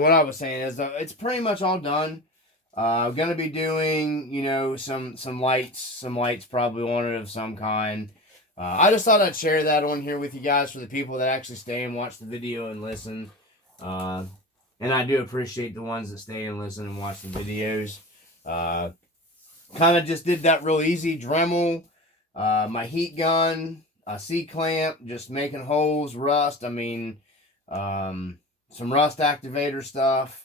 so what I was saying is it's pretty much all done. I'm gonna be doing, you know, some lights probably on it of some kind. I just thought I'd share that on here with you guys for the people that actually stay and watch the video and listen. And I do appreciate the ones that stay and listen and watch the videos. Kind of just did that real easy. Dremel, my heat gun, a C-clamp, just making holes, rust. I mean, some rust activator stuff.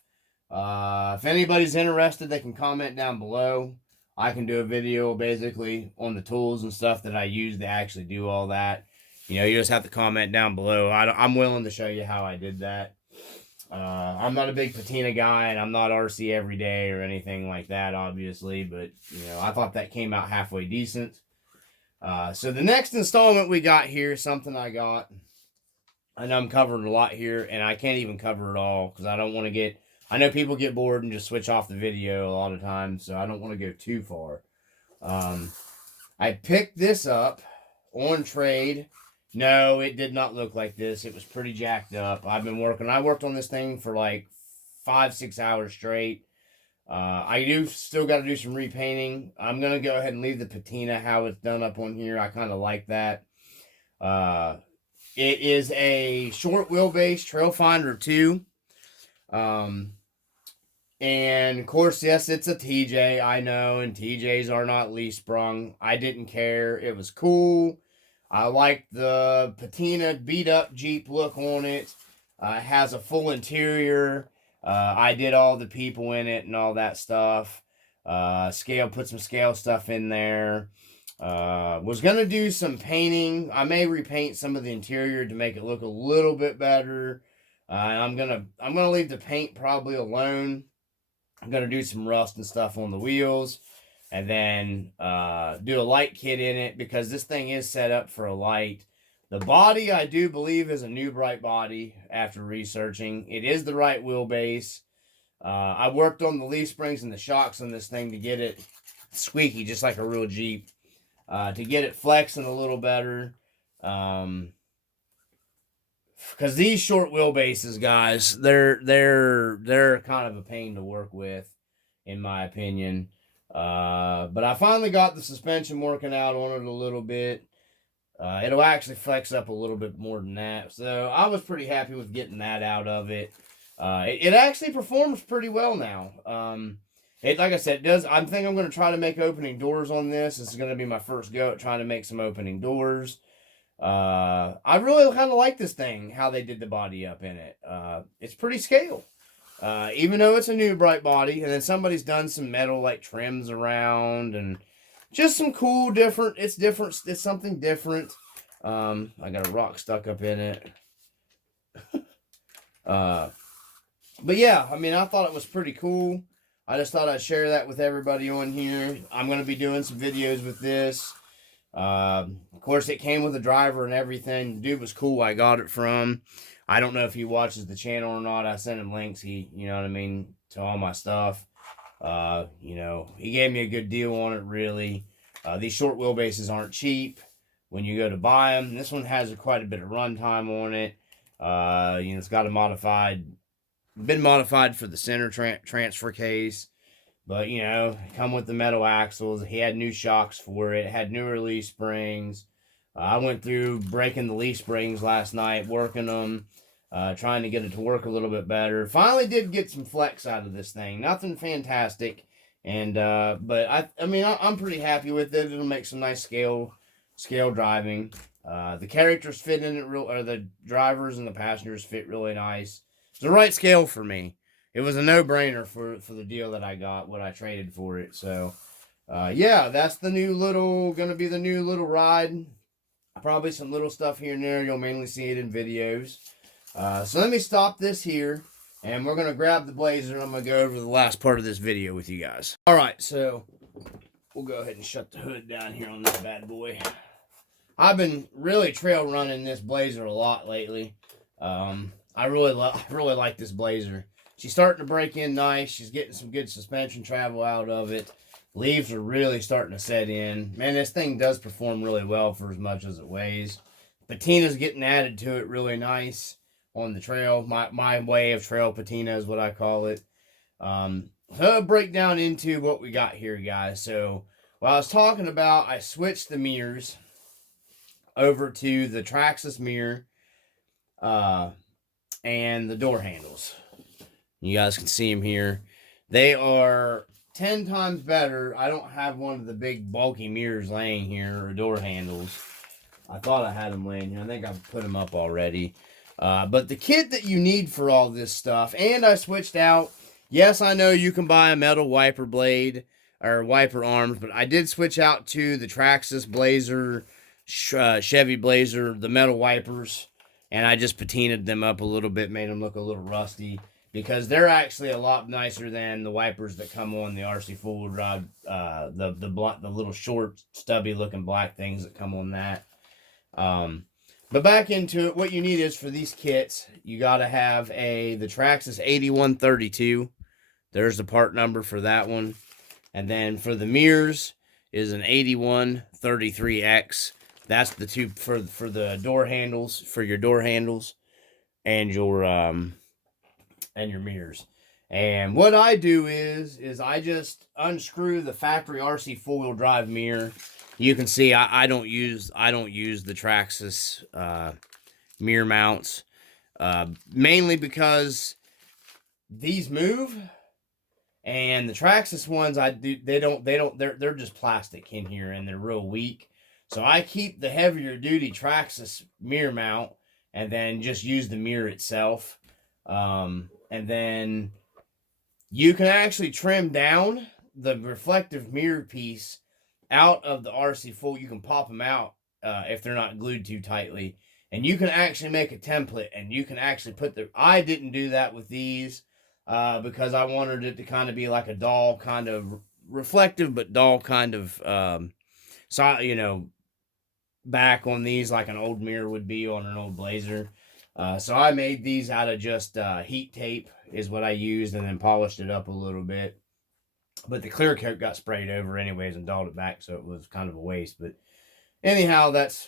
If anybody's interested, they can comment down below. I can do a video basically on the tools and stuff that I use to actually do all that. You know, you just have to comment down below. I'm willing to show you how I did that. I'm not a big patina guy, and I'm not RC every day or anything like that, obviously. But, you know, I thought that came out halfway decent. So the next installment we got here is something I got. I know I'm covering a lot here, and I can't even cover it all because I don't want to get... I know people get bored and just switch off the video a lot of times, so I don't want to go too far. I picked this up on trade. No, it did not look like this. It was pretty jacked up. I worked on this thing for like 5-6 hours straight. I still got to do some repainting. I'm going to go ahead and leave the patina how it's done up on here. I kind of like that. It is a short wheelbase Trailfinder 2. And of course, yes, it's a TJ, I know, and TJs are not leaf sprung. I didn't care. It was cool. I like the patina beat up Jeep look on it. It has a full interior. I did all the people in it and all that stuff. Put some scale stuff in there. Was going to do some painting. I may repaint some of the interior to make it look a little bit better. I'm gonna leave the paint probably alone. I'm gonna do some rust and stuff on the wheels, and then do a light kit in it because this thing is set up for a light. The body I do believe is a new bright body after researching. It is the right wheelbase. I worked on the leaf springs and the shocks on this thing to get it squeaky just like a real Jeep, to get it flexing a little better. Because these short wheelbases, guys, they're kind of a pain to work with, in my opinion. But I finally got the suspension working out on it a little bit. It'll actually flex up a little bit more than that. So I was pretty happy with getting that out of it. It actually performs pretty well now. Like I said, I think I'm going to try to make opening doors on this. This is going to be my first go at trying to make some opening doors. I really kind of like this thing, how they did the body up in it. It's pretty scale. Even though it's a new bright body, and then somebody's done some metal like trims around and just some cool different. It's something different. I got a rock stuck up in it. But yeah, I mean, I thought it was pretty cool. I just thought I'd share that with everybody on here. I'm going to be doing some videos with this. Of course, it came with a driver and everything. The dude was cool. I got it from. I don't know if he watches the channel or not. I sent him links. You know what I mean, to all my stuff. You know, he gave me a good deal on it, really. These short wheelbases aren't cheap when you go to buy them. This one has quite a bit of runtime on it. You know, it's got been modified for the center transfer case. But, you know, come with the metal axles. He had new shocks for it. Had newer leaf springs. I went through breaking the leaf springs last night, working them, trying to get it to work a little bit better. Finally did get some flex out of this thing. Nothing fantastic. And, but, I mean, I'm pretty happy with it. It'll make some nice scale driving. The characters fit in it or the drivers and the passengers fit really nice. It's the right scale for me. It was a no-brainer for the deal that I got, what I traded for it. So, yeah, that's going to be the new little ride. Probably some little stuff here and there. You'll mainly see it in videos. So let me stop this here, and we're going to grab the Blazer, and I'm going to go over the last part of this video with you guys. All right, so we'll go ahead and shut the hood down here on this bad boy. I've been really trail running this Blazer a lot lately. I really like this Blazer. She's starting to break in nice. She's getting some good suspension travel out of it. Leaves are really starting to set in. Man, this thing does perform really well for as much as it weighs. Patina's getting added to it really nice. on the trail. My way of trail patina is what I call it. So I'll break down into what we got here, guys. So while I was talking about, I switched the mirrors over to the Traxxas mirror and the door handles. You guys can see them here. They are 10 times better. I don't have one of the big bulky mirrors laying here, or door handles. I thought I had them laying here. I think I've put them up already. But the kit that you need for all this stuff, and I switched out. Yes, I know you can buy a metal wiper blade or wiper arms, but I did switch out to the Traxxas Blazer, Chevy Blazer, the metal wipers, and I just patinaed them up a little bit, made them look a little rusty, because they're actually a lot nicer than the wipers that come on the Rc4wd rod, the little short, stubby looking black things that come on that. But back into it, what you need is for these kits, you got to have the Traxxas 8132. There's the part number for that one. And then for the mirrors is an 8133X. That's the two for the door handles, for your door handles and your mirrors. And what I do is I just unscrew the factory RC four-wheel drive mirror. You can see I don't use the Traxxas mirror mounts, mainly because these move, and the Traxxas ones they're just plastic in here, and they're real weak. So I keep the heavier duty Traxxas mirror mount and then just use the mirror itself. And then you can actually trim down the reflective mirror piece out of the RC4. You can pop them out if they're not glued too tightly. And you can actually make a template, and you can actually put I didn't do that with these because I wanted it to kind of be like a dull kind of reflective, but dull kind of, back on these like an old mirror would be on an old Blazer. So I made these out of just heat tape is what I used, and then polished it up a little bit. But the clear coat got sprayed over anyways and dulled it back, so it was kind of a waste. But anyhow, that's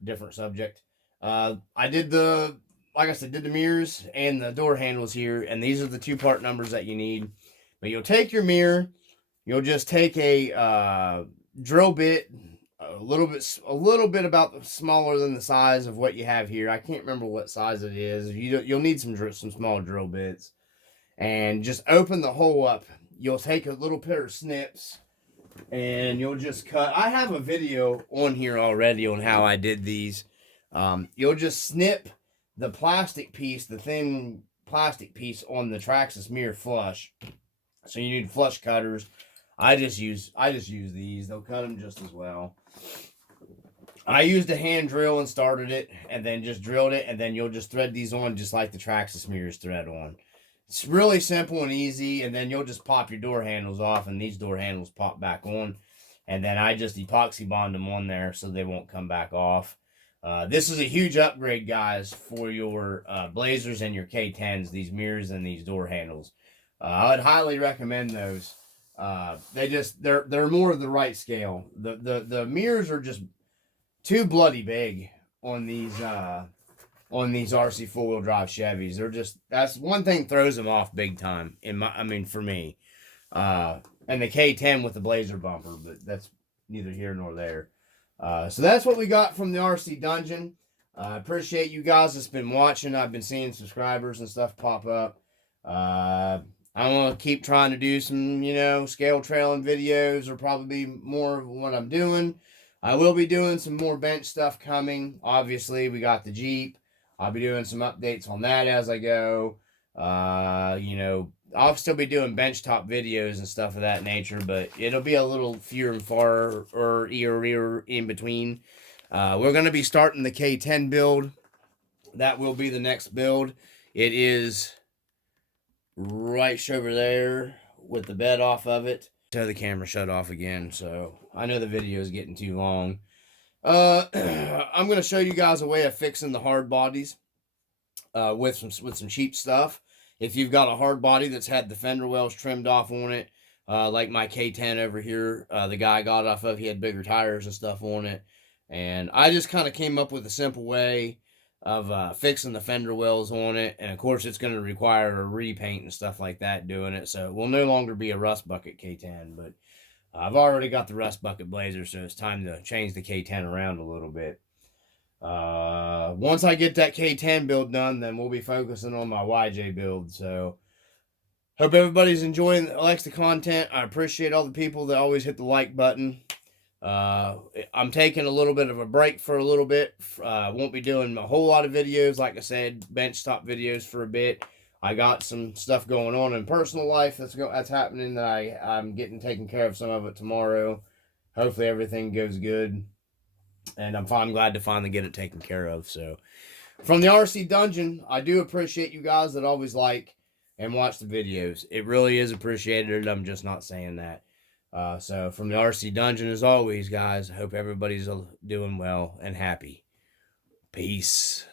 a different subject. I did like I said, did the mirrors and the door handles here, and these are the two part numbers that you need. But you'll take your mirror, you'll just take a drill bit, a little bit about smaller than the size of what you have here. I can't remember what size it is. You'll need some small drill bits, and just open the hole up. You'll take a little pair of snips, and you'll just cut. I have a video on here already on how I did these. You'll just snip the plastic piece, the thin plastic piece on the Traxxas mirror flush. So you need flush cutters. I just use these. They'll cut them just as well. I used a hand drill and started it, and then just drilled it, and then you'll just thread these on just like the Traxxas mirrors thread on. It's really simple and easy, and then you'll just pop your door handles off, and these door handles pop back on. And then I just epoxy bond them on there so they won't come back off. This is a huge upgrade, guys, for your Blazers and your K10s, these mirrors and these door handles. I would highly recommend those. They're more of the right scale. The mirrors are just too bloody big on these RC four-wheel drive Chevys. That's one thing throws them off big time for me. And the K10 with the Blazer bumper, but that's neither here nor there. So that's what we got from the RC Dungeon. I appreciate you guys that's been watching. I've been seeing subscribers and stuff pop up. I want to keep trying to do some, scale trailing videos, or probably more of what I'm doing. I will be doing some more bench stuff coming. Obviously, we got the Jeep. I'll be doing some updates on that as I go. I'll still be doing benchtop videos and stuff of that nature, but it'll be a little fewer and far or in between. We're going to be starting the K10 build. That will be the next build. It is right over there with the bed off of it. So the camera shut off again, so I know the video is getting too long. I'm going to show you guys a way of fixing the hard bodies with some cheap stuff. If you've got a hard body that's had the fender wells trimmed off on it, like my K10 over here, the guy got off of, he had bigger tires and stuff on it. And I just kind of came up with a simple way fixing the fender wells on it, and of course it's going to require a repaint and stuff like that doing it, so it will no longer be a rust bucket K10. But I've already got the rust bucket blazer, so it's time to change the K10 around a little bit. Once I get that K10 build done, then we'll be focusing on my YJ build. So hope everybody's enjoying, likes the content. I appreciate all the people that always hit the like button. I'm taking a little bit of a break for a little bit. Won't be doing a whole lot of videos. Like I said, benchtop videos for a bit. I got some stuff going on in personal life that's happening that I'm getting taken care of, some of it tomorrow. Hopefully everything goes good. And I'm glad to finally get it taken care of. So from the RC Dungeon, I do appreciate you guys that always like and watch the videos. It really is appreciated. I'm just not saying that. So from the RC Dungeon, as always, guys, I hope everybody's doing well and happy. Peace.